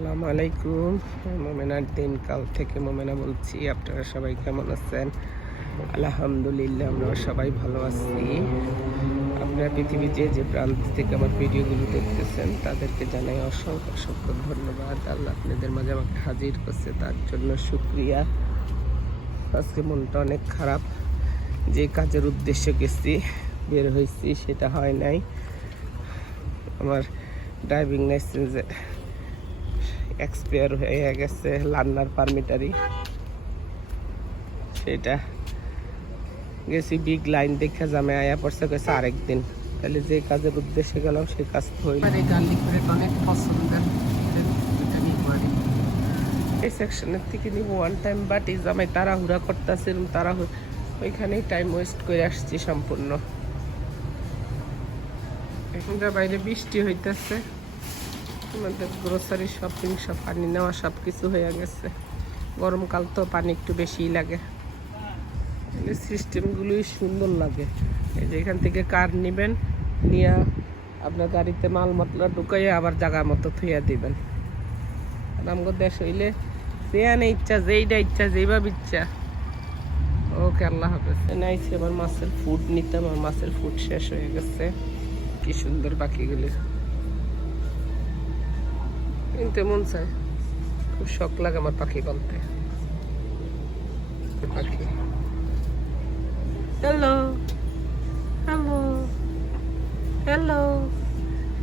আসসালামু আলাইকুম। মোমেনার দিন কাল থেকে মোমেনা বলছি, আপনারা সবাই কেমন আছেন? আলহামদুলিল্লাহ আমরা সবাই ভালো আছি। আপনারা পৃথিবীতে যে প্রান্ত থেকে আমার ভিডিওগুলো দেখতেছেন, তাদেরকে জানাই অসংখ্য অসংখ্য ধন্যবাদ। আল্লাহ আপনাদের মাঝে আমাকে হাজির করছে, তার জন্য শুক্রিয়া। আজকে মনটা অনেক খারাপ। যে কাজের উদ্দেশ্যে গেছি, বের হয়েছি, সেটা হয় নাই। আমার ড্রাইভিং লাইসেন্সে এক্সপায়ার হয়ে গেছে লার্নার পারমিটারি সেটা গেছি বিগ লাইন দেখে জামে আয়া পড়ছে গেছে আরেকদিন। তাহলে যে কাজের উদ্দেশ্যে গেলাম সেই কাজ হইল। গার্লিক ব্রেড অনেক পছন্দের। এই সেকশনের থেকে নিব ওয়ান টাইম বাট এই জামাই তাড়াহুড়া করতেছিলাম তাড়াহুড়া ওইখানেই টাইম ওয়েস্ট করে আসছি সম্পূর্ণ। এখন যা বাইরে বৃষ্টি হইতেছে। আমাদের গ্রোসারি শপিং সব পানি নেওয়া সব কিছু হয়ে গেছে। গরমকাল তো পানি একটু বেশিই লাগে। সিস্টেমগুলোই সুন্দর লাগে। এই যে এখান থেকে কার নেবেন, নিয়ে আপনার গাড়িতে মাল মতলা ঢুকাইয়ে আবার জায়গা মতো থুইয়া দিবেন। আমগো দেশ হইলে যেখানে ইচ্ছা যেইটা ইচ্ছা, যেইভাবে ইচ্ছা। ওকে, আল্লাহ হাফেজ। নাইছি, আমার মাছের ফুড নিতাম, আমার মাছের ফুড শেষ হয়ে গেছে। কি সুন্দর পাখিগুলি কিনতে মন চায়। খুব শখ লাগে আমার পাখি বলতে পাখি। Hello hello hello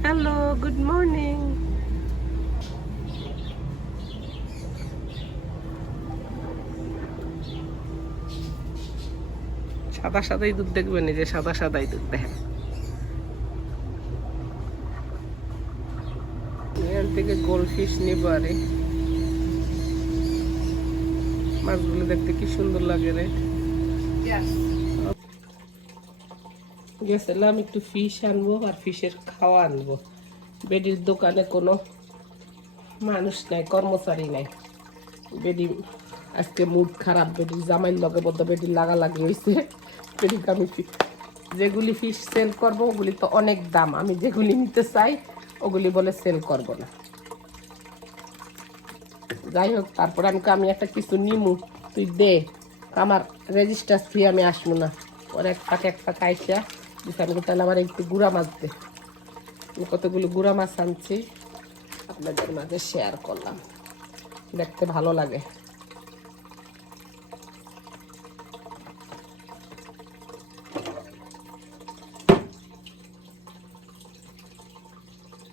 hello good morning সাদা সাদাই দুধ দেখবেন যে সাদা সাদাই দুধ দেখেন এখান থেকে গোলফিশ নিব আরে। মাছগুলো দেখতে কি সুন্দর লাগে রে। গেছিলাম একটু ফিশ আনব আর ফিশের খাওয়া আনব। বেডির দোকানে কোনো মানুষ নাই কর্মচারী নাই। বেডি আজকে মুড খারাপ বেডির জামাইয়ের লগে বদ্ধ বেডির লাগা লাগি হয়েছে বেডিকে আমি যেগুলি ফিশ সেল করব ওগুলি তো অনেক দাম। আমি যেগুলি নিতে চাই ওগুলি বলে সেল করব না। যাই হোক, তারপর আমি আমি একটা কিছু নিমু, তুই দে। আমার রেজিস্টার ফি আমি আসব না। পরে এক পাকে এক পাকে আইসা দিছে আমি তাহলে আমার একটু গুড়া মাছ দে। আমি কতগুলো গুড়া মাছ আনছি, আপনাদের মাঝে শেয়ার করলাম। দেখতে ভালো লাগে।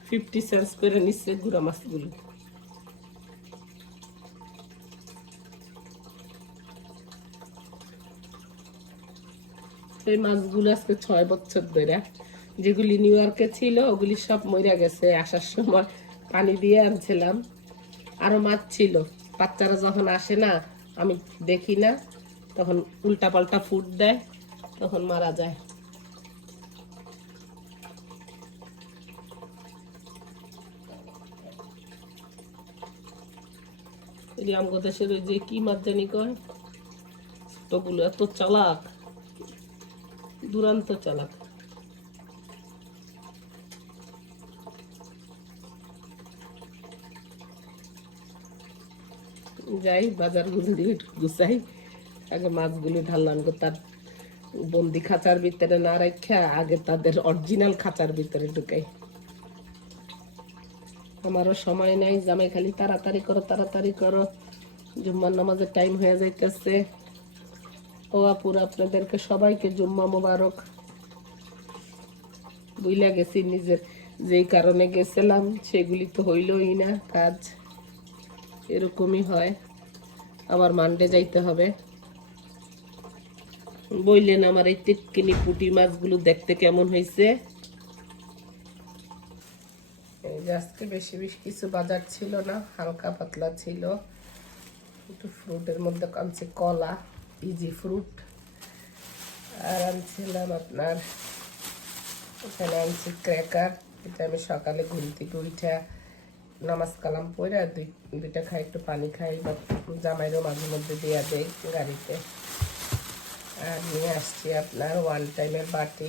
ফিফটি সেন্স করে নিচ্ছে গুড়া মাছগুলো। এই মাছগুলো আজকে ছয় বছর ধরে। যেগুলি নিউ ইয়র্কে ছিল, ওগুলি সব মরে গেছে আসার সময়। পানি দিয়ে আনছিলাম। আরও মাছ ছিল। বাচ্চারা যখন আসে না, আমি দেখি না। তখন উল্টা পাল্টা ফুড দেয়, তখন মারা যায়। আমগো দেশের ওই যে কি মাছ জানি কয় ছোটগুলো এত চালাক। দুরান্ত চালাক যাই, বাজারগুলো গুছাই, আগে মাছগুলো ঢাললাম তার বন্দি খাঁচার ভিতরে না রেখা আগে তাদের অরিজিনাল খাঁচার ভিতরে ঢুকাই। আমারও সময় নাই, জামাই খালি তাড়াতাড়ি করো তাড়াতাড়ি করো। জুম্মার নামাজের টাইম হয়ে যাইতেছে। ও আপুর আপনাদেরকে সবাইকে জুম্মা মোবারক। বুইলা গেছি নিজের যেই কারণে গেছিলাম, সেগুলি তো হইলই না কাজ। এরকমই হয়। আবার মান্ডে যাইতে হবে। বললেন আমার এই টিটকিনি পুটি মাছগুলো দেখতে কেমন হয়েছে আজকে বেশি বেশি কিছু বাজার ছিল না, হালকা পাতলা ছিল। একটু ফ্রুটের মধ্যে আনছি কলা। ইজি ফ্রুট আর আনছিলাম আপনার এখানে আনছি ক্র্যাকার এটা আমি সকালে ঘুম থেকে উঠা নামাজ কালাম পরে আর দুই, দুইটা খাই একটু পানি খাই, বা জামাইরও মাঝে মধ্যে দেওয়া দেয় গাড়িতে। আর নিয়ে আসছি আপনার ওয়ান টাইমের বাটি।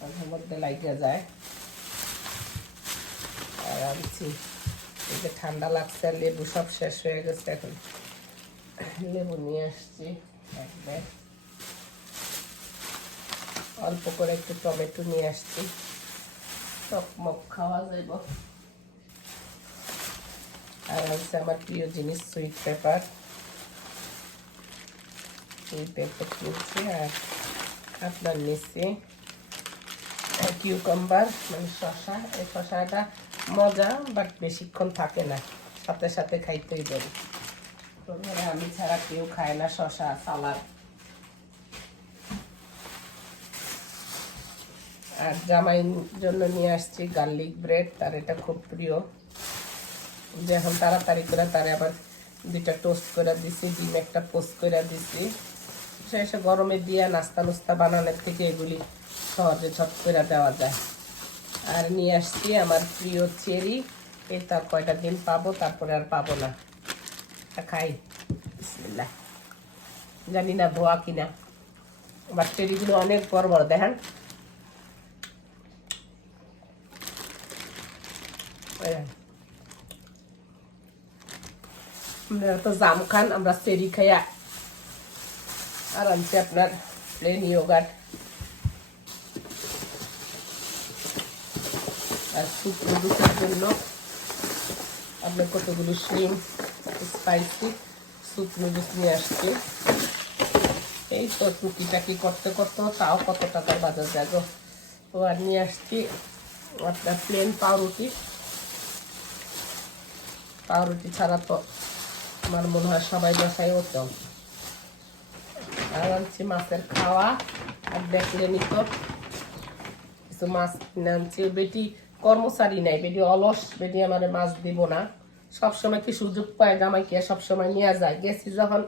মাঝে মধ্যে লাগিয়ে যায়। আর আনছি। এই যে ঠান্ডা লাগছে আর লেবু সব শেষ হয়ে গেছে এখন। লেবু নিয়ে আসছি এক ব্যাগ। অল্প করে একটু টমেটো নিয়ে আসছি টকমক খাওয়া যাইব। আর হচ্ছে আমার প্রিয় জিনিস সুইট পেপার এই পেপার কিনছি আর আপনার নিচ্ছি কিউকাম্বার মানে শশা এই শশাটা মজা বাট বেশিক্ষণ থাকে না। সাথে সাথে খাইতেই পারি। তো ধরো আমি ছাড়া কেউ খায় না শশা সালাদ। আর জামাইয়ের জন্য নিয়ে আসছি গার্লিক ব্রেড, তার এটা খুব প্রিয়। যে এখন তাড়াতাড়ি করে তারে আবার দুইটা টোস্ট করে দিছি, ডিম একটা পোস্ট করে দিছি। শেষে গরমে দিয়ে নাস্তা নুস্তা বানানোর থেকে এগুলি সহজে ঝট করে দেওয়া যায়। আর নিয়ে আসছি আমার প্রিয় চেরি, এই তার কয়টা দিন পাবো, তারপরে আর পাবো না। তা খাই বিসমিল্লাহ। জানি না ভোয়া কিনা। আমার চেরিগুলো অনেক বড় বড়, দেখেন। এই তো জাম খান, আমরা চেরি খাইয়া আর আনছি আপনার প্লেন ইয়োগার্ট আর স্যুপ জন্য আপনার কতগুলো শ্রিম স্পাইসি স্যুপ নুডলস নিয়ে আসছি। এই তো টুকিটাকি করতে করতে তাও কত টাকার বাজার যাব তো আর নিয়ে আসছি আপনার প্লেন পাউরুটি। পাউরুটি ছাড়া তো আমার মনে হয় সবাই বাসায় হতো আর আনছি মাছের খাওয়া, আর দেখলেনি তো কিছু মাছ কিনে আনছি। বেটি কর্মচারী নাই, বেটি অলস, বেটি আমার মাছ দিব না। সবসময় কি সুযোগ পায় জামাই কি সবসময় নিয়ে যায়। গেছি যখন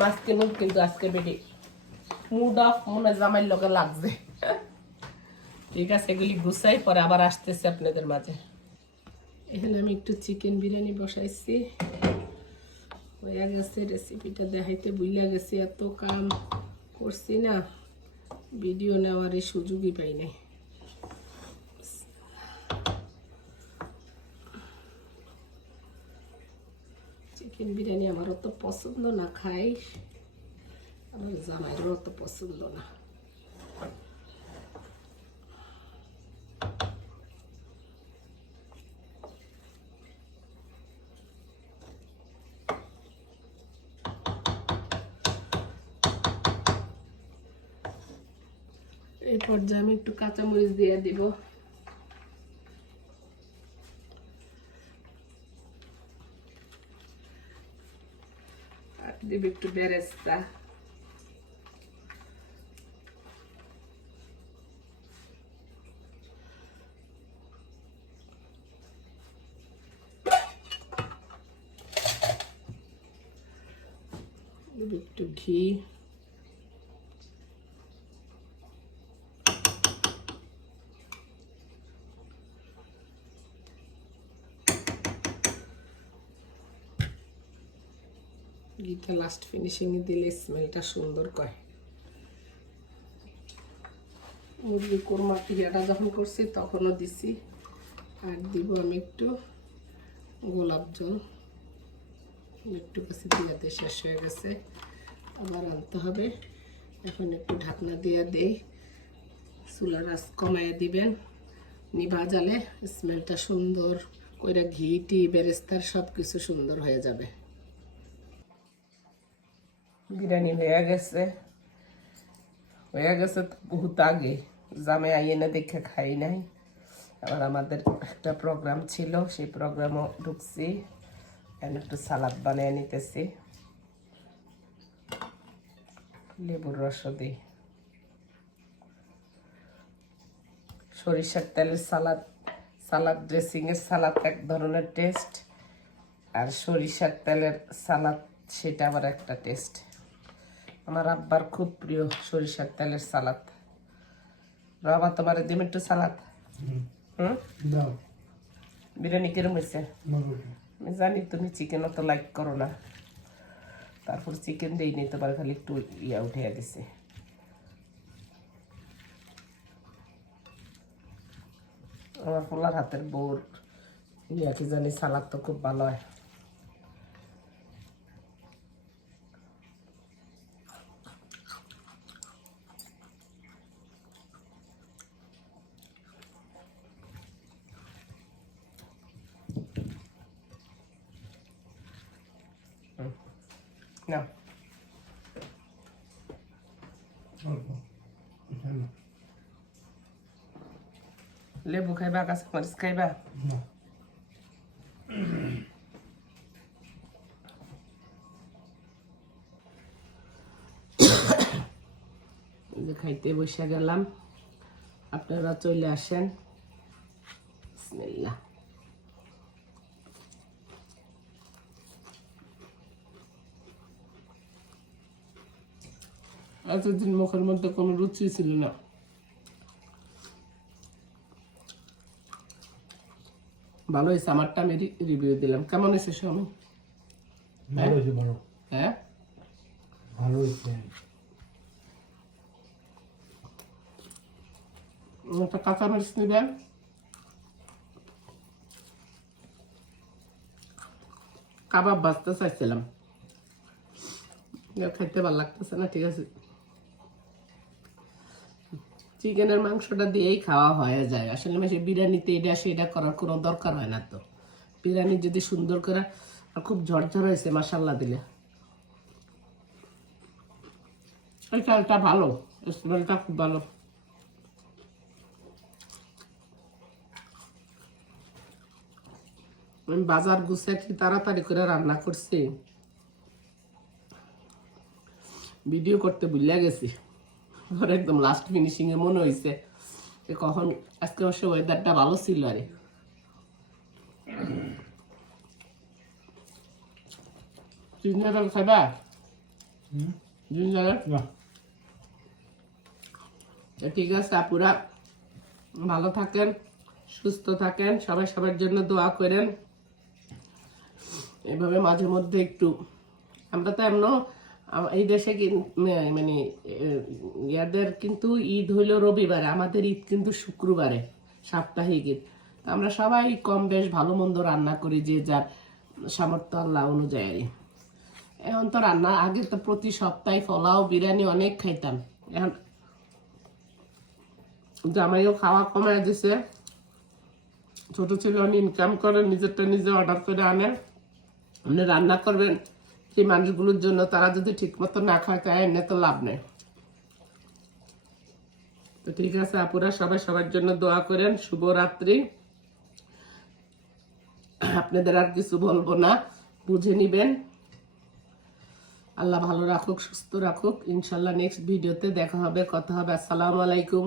মাছ কিনুন কিন্তু আজকে বেটি। মুড অফ মনে জামাইয়ের লোকে লাগছে। ঠিক আছে, এগুলি গুছাই পরে আবার আসতেছে আপনাদের মাঝে। এখানে আমি একটু চিকেন বিরিয়ানি বসাইছি। হয়ে গেছে রেসিপিটা দেখাইতে বুঝলে গেছে, এত কাম করছি না। ভিডিও নেওয়ার সুযোগই পাই নাই। চিকেন বিরিয়ানি আমার অত পছন্দ না, খাই। আমার জামাইয়েরও অত পছন্দ না। এই পর্যায়ে আমি একটু কাঁচামরিচ দিয়ে দিব। দিব একটু বেরেস্তা দিব একটু ঘি ঘিটা লাস্ট ফিনিশিং দিলে স্মেলটা সুন্দর কয়। মুরগি কোরমা টিয়াটা যখন করছি তখনও দিছি। আর দিব আমি একটু গোলাপ জল। একটু কাছে দিয়াতে শেষ হয়ে গেছে। আবার আনতে হবে। এখন একটু ঢাকনা দিয়ে দেই। চুলার আঁচ কমায় দিবেন। নিভা জালে স্মেলটা সুন্দর কইরা ঘি টি বেরেস্তার সব কিছু সুন্দর হয়ে যাবে। বিরিয়ানি হয়ে গেছে। হয়ে গেছে বহুত আগে। জামে আইয়ে না দেখে খাই নাই। আবার আমাদের একটা প্রোগ্রাম ছিল, সেই প্রোগ্রামও ঢুকছি। একটু সালাদ বানিয়ে নিতেছি। লেবুর রস দিই সরিষার তেলের সালাদ সালাদ ড্রেসিংয়ের সালাদ এক ধরনের টেস্ট আর সরিষার তেলের সালাদ, সেটা আবার একটা টেস্ট আমার আব্বার খুব প্রিয় সরিষার তেলের সালাদ। বাবা তোমার দিম একটু সালাদ। হুম। বিরিয়ানি কিরম হয়েছে? আমি জানি তুমি চিকেন অত লাইক করো না। তারপর চিকেন দিইনি তোমার খালি একটু ইয়া উঠিয়ে দিছে। আমার পোলার হাতের বউর ইয়া কি জানি সালাদ তো খুব ভালো হয় হুম। নাও লেবু খাইবা কাঁচা মরিচ খাইবা খাইতে বসে গেলাম। আপনারা চলে আসেন। বিসমিল্লাহ। এতদিন মুখের মধ্যে কোনো রুচি ছিল না। ভালো হয়েছে আমারটা আমি রিভিউ দিলাম। কেমন হয়েছে স্বামী? ভালো হয়েছে ভালো। হ্যাঁ? ভালো হয়েছে। একটা কাঁচা মরিচ নেবেন। কাবাব বাজতে চাইছিলাম। খেতে ভালো লাগতেছে না ঠিক আছে। চিকেনের মাংসটা দিয়েই খাওয়া হয়ে যায়। আসলে বেশি বিরিয়ানিতে এটা সেটা করার কোনো দরকার হয় না তো। বিরিয়ানি যদি সুন্দর করে আর খুব ঝরঝর হয়েছে মাসাল্লা দিলে। চালটা ভালো, স্মেলটা খুব ভালো। আমি বাজার গুছে কি তাড়াতাড়ি করে রান্না করছি? ভিডিও করতে ভুলিয়া গেছি। ওর একদম লাস্ট ফিনিশিং এ মনে হয়েছে যে কখন আজকে অবশ্য ওয়েদারটা ভালো ছিল আরে। জিঞ্জার খাইবা? জিঞ্জার ঠিক আছে আপুরা। ভালো থাকেন সুস্থ থাকেন সবাই সবার জন্য দোয়া করেন। এভাবে মাঝে মধ্যে একটু আমরা তো এমন এই দেশে মানে ইয়াদের কিন্তু ঈদ হইল রবিবারে, আমাদের ঈদ কিন্তু শুক্রবারে, সাপ্তাহিক ঈদ। আমরা সবাই কম বেশ ভালো মন্দ রান্না করি যে যার সামর্থ্য আল্লাহ অনুযায়ী। এখন তো রান্না, আগে তো প্রতি সপ্তাহে পোলাও, বিরিয়ানি অনেক খাইতাম। এখন জামাইও খাওয়া কমায় দিছে। ছোট ছেলে ইনকাম করে, নিজেরটা নিজে অর্ডার করে আনে। আপনি রান্না করবেন। সেই মানুষগুলোর জন্য তারা যদি ঠিক মতো না খায় তাই এনে তো লাভ নেই। তো ঠিক আছে, আপুরা, সবাই সবার জন্য দোয়া করেন। শুভরাত্রি। আপনাদের আর কিছু বলব না, বুঝে নিবেন। আল্লাহ ভালো রাখুক, সুস্থ রাখুক। ইনশাল্লাহ নেক্সট ভিডিওতে দেখা হবে, কথা হবে। আসসালামু আলাইকুম।